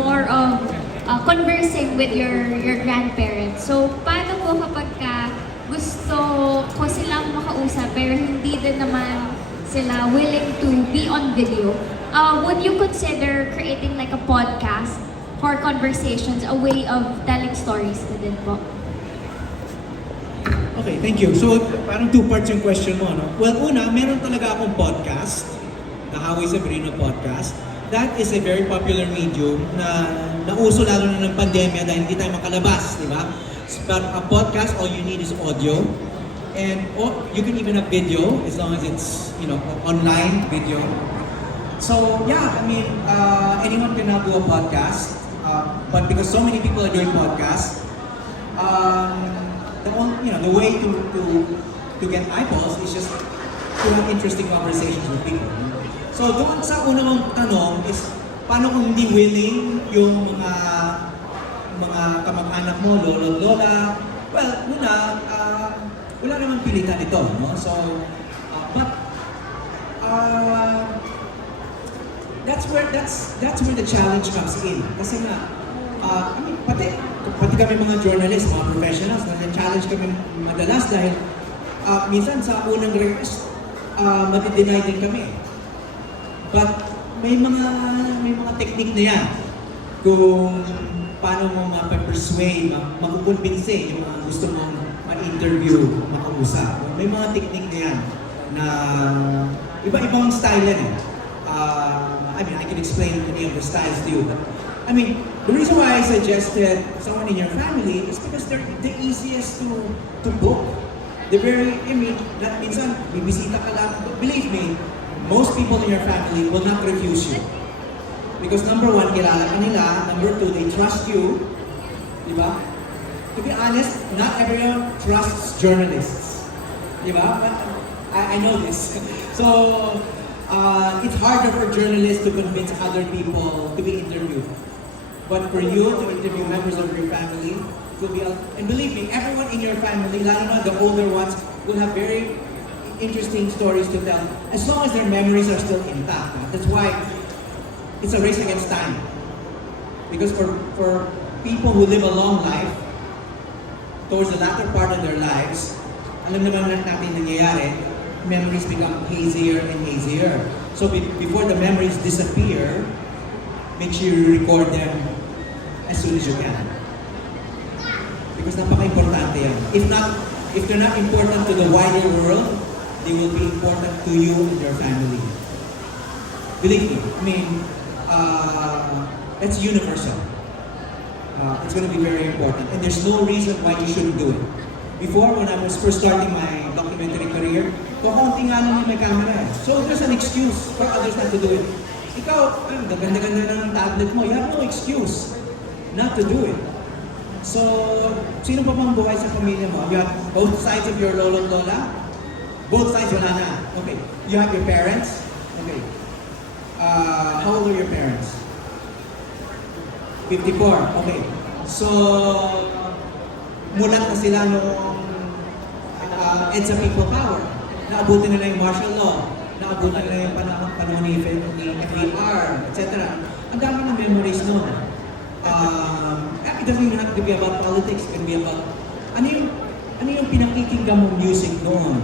more of conversing with your grandparents. So, paano po kapag gusto ko silang makausap pero hindi din naman sila willing to be on video? Would you consider creating like a podcast for conversations, a way of telling stories din po? Okay, thank you. So, parang two parts yung question mo, no? Well, una, meron talaga akong podcast, the Howie Severino podcast. That is a very popular medium na nauso lalo na ng pandemya dahil hindi tayo makalabas, di ba? But a podcast, all you need is audio. And you can even have video as long as it's, online video. So, yeah, I mean, anyone can now do a podcast. But because so many people are doing podcasts, the way to get eyeballs is just to have interesting conversations with people. So doon sa unang mong tanong is, paano kung hindi willing yung mga kamag-anak mo, lolo, lola? Well, wala naman pilitan ito, no? So, that's where the challenge comes in. Kasi nga, pati kami mga journalists, mga professionals, na-challenge kami madalas dahil minsan sa unang request, mati-deny din kami. But may mga technique na yan kung paano mo ma-persuade, makukumbinse yung mga gusto mong ma-interview, makausap. May mga technique na yan na iba-ibang style yan eh. I can explain any of the styles to you. But, the reason why I suggested someone in your family is because they're the easiest to book. They're very, minsan, bibisita ka lang. But believe me, most people in your family will not refuse you. Because number one, kilala ka nila. Number two, they trust you. Diba? To be honest, not everyone trusts journalists. Diba? But I know this. So, it's harder for journalists to convince other people to be interviewed. But for you to interview members of your family, and believe me, everyone in your family, lalo na the older ones, will have very interesting stories to tell, as long as their memories are still intact. That's why it's a race against time. Because for people who live a long life, towards the latter part of their lives, alam naman natin nangyayari, memories become hazier and hazier. So before the memories disappear, make sure you record them as soon as you can. Because napaka-importante yan. If they're not important to the wider world, they will be important to you and your family. Believe me, that's universal. It's going to be very important. And there's no reason why you shouldn't do it. Before, when I was first starting my documentary career, kukunti nga lang may camera. So there's an excuse for others not to do it. Ikaw, ganda-ganda ng tablet mo, you have no excuse not to do it. So, sino pa bang buhay sa pamilya mo? You have both sides of your lolo at lola? Both sides, wala na. Okay. You have your parents? Okay. How old are your parents? 54. Okay. So, mulat na sila noong EDSA People Power. Naabutin nila yung martial law. Naabutin nila yung panahon ni FDR, etc. Ang dami ng memories noon. It doesn't even have to be about politics. It can be about ano yung pinakikinggan mong music noon.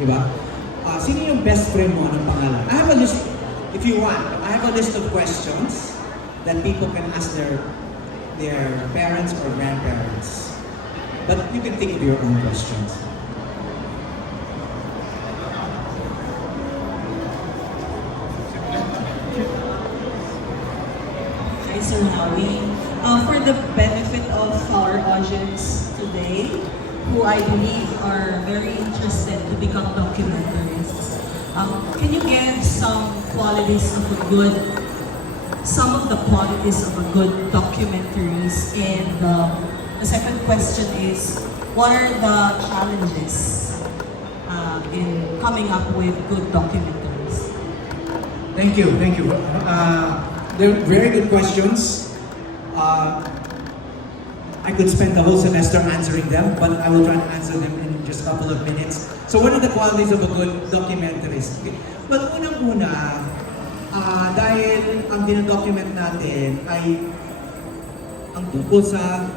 Di ba? Sino yung best friend mo ng pangalan? I have a list, if you want, I have a list of questions that people can ask their parents or grandparents. But you can think of your own questions. Hi, Sir Howie. For the benefit of our audience today, who I believe are very interested to become documentarists, can you give some of the qualities of a good documentaries? And the second question is, what are the challenges in coming up with good documentaries? Thank you. They're very good questions. I could spend the whole semester answering them, but I will try to answer them in just a couple of minutes. So what are the qualities of a good documentarist? Well, unang-una, Dahil ang dinadocument natin ay ang tungkol sa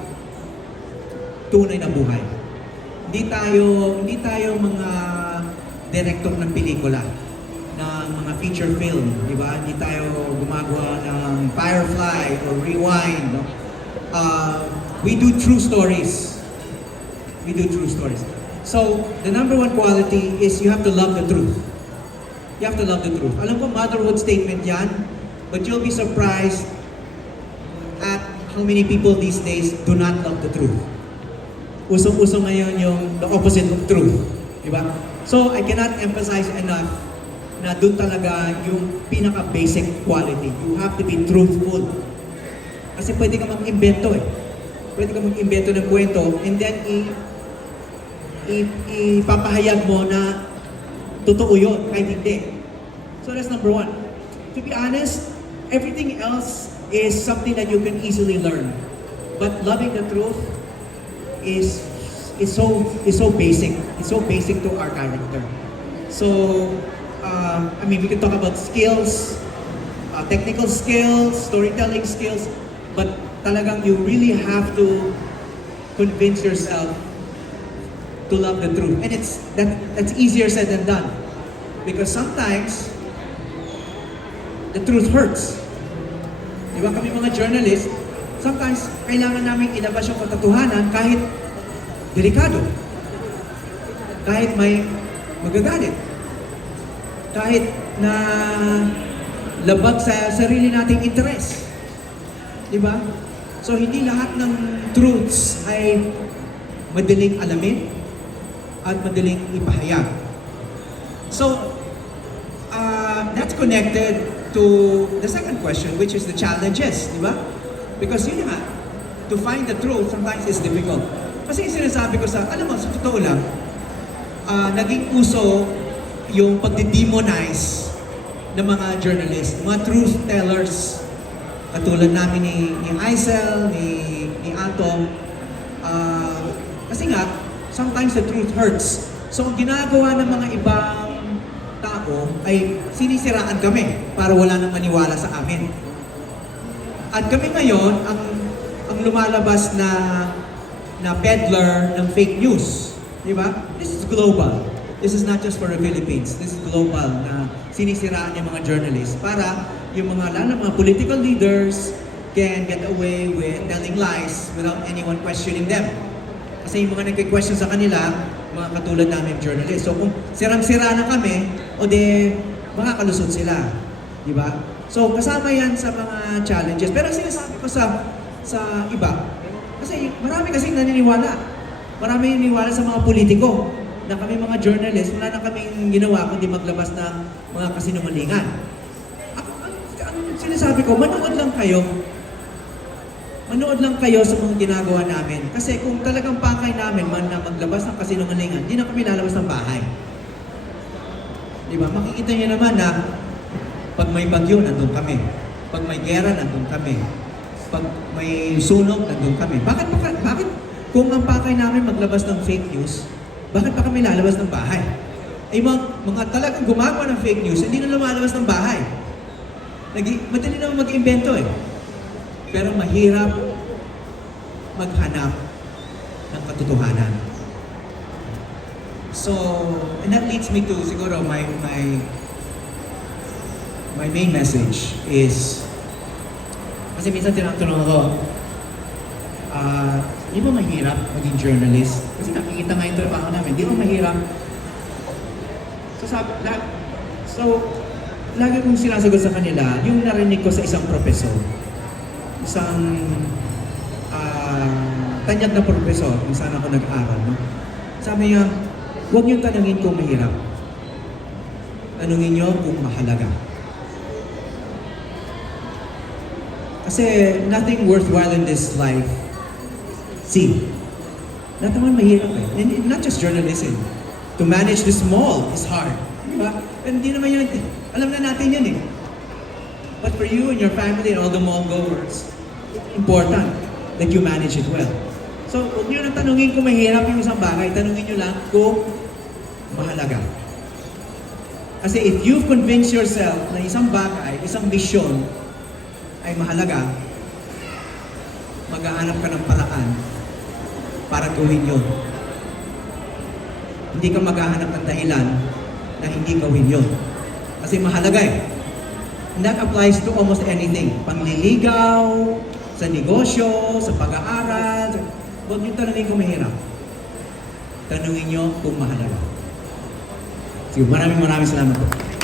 tunay na buhay. Hindi tayo mga director ng pelikula, ng mga feature film, di ba? Hindi tayo gumagawa ng Firefly or Rewind. No? We do true stories. We do true stories. So, the number one quality is you have to love the truth. You have to love the truth. Alam ko, motherhood statement yan, but you'll be surprised at how many people these days do not love the truth. Usong-uso ngayon yung the opposite of truth. Diba? So, I cannot emphasize enough na dun talaga yung pinaka-basic quality. You have to be truthful. Kasi pwede ka mag-invento eh. Pwede ka mag-invento ng kwento and then ipapahayag mo na totoo yun, kahit hindi. So that's number one. To be honest, everything else is something that you can easily learn. But loving the truth is so basic. It's so basic to our character. So, we can talk about skills, technical skills, storytelling skills, but talagang you really have to convince yourself to love the truth. And that's easier said than done. Because sometimes, the truth hurts. Di ba kami mga journalists, sometimes kailangan namin ilabas yung katotohanan kahit delikado. Kahit may magagalit. Kahit na labag sa sarili nating interes. Di ba? So hindi lahat ng truths ay madaling alamin at madaling ipahayag. So, that's connected to the second question, which is the challenges, di ba? Because yun nga, to find the truth sometimes is difficult. Kasi yung sinasabi ko alam mo, sa totoo lang, naging uso yung pagdidemonize ng mga journalists, mga truth tellers, katulad namin ni Aisel, ni Atom, kasi nga, sometimes the truth hurts. So, ang ginagawa ng mga ibang tao ay sinisiraan kami para wala nang maniwala sa amin. At kami ngayon, ang lumalabas na peddler ng fake news. Di ba? This is global. This is not just for the Philippines. This is global na sinisiraan yung mga journalists para yung lalo mga political leaders can get away with telling lies without anyone questioning them. Kasi yung mga nagki-question sa kanila, mga katulad namin journalists. So kung sirang-sira na kami, o de makakalusot sila. Di ba? So kasama yan sa mga challenges. Pero sinasabi ko sa iba, kasi marami kasing naniniwala. Marami naniniwala sa mga politiko na kami mga journalists, wala na kaming ginawa kundi maglabas ng mga kasinungalingan. Ang sinasabi ko, manood lang kayo. Manood lang kayo sa mga ginagawa namin. Kasi kung talagang pakay namin man na maglabas ng kasinungalingan, hindi na kami lalabas ng bahay. Di ba? Makikita niyo naman na pag may bagyo, nandun kami. Pag may gera, nandun kami. Pag may sunog, nandun kami. Bakit kung ang pakay namin maglabas ng fake news, bakit pa kami lalabas ng bahay? Ay mga talagang gumagawa ng fake news, hindi na lumalabas ng bahay. Madali naman mag-invento eh. Pero mahirap maghanap ng katotohanan. So, and that leads me to siguro my main message is, kasi minsan tinatanong ako, di ba mahirap maging journalist? Kasi nakikita nga yung trabaho namin, di ba mahirap? So, lagi kong sinasagot sa kanila, yung narinig ko sa isang professor, isang tanyag na professor kung saan ako nag-aral. No? Sabi niya, huwag niyong tanungin kung mahirap. Tanungin niyo kung mahalaga. Kasi nothing worthwhile in this life. See, lahat naman mahirap eh. And not just journalism. To manage the small is hard. Diba? And hindi naman yun, alam na natin yun eh. But for you and your family and all the mall goers, important that you manage it well. So, huwag nyo nang tanungin kung mahirap yung isang bagay, tanungin nyo lang kung mahalaga. Kasi if you've convinced yourself na isang bagay, isang misyon ay mahalaga, maghahanap ka ng paraan para gawin yun. Hindi ka maghahanap ng dahilan na hindi gawin yun. Kasi mahalaga eh. And that applies to almost anything. Pangliligaw, sa negosyo, sa pag-aaral. Huwag niyo tanungin kung mahirap. Tanungin niyo kung mahalaga. Sige, maraming salamat po.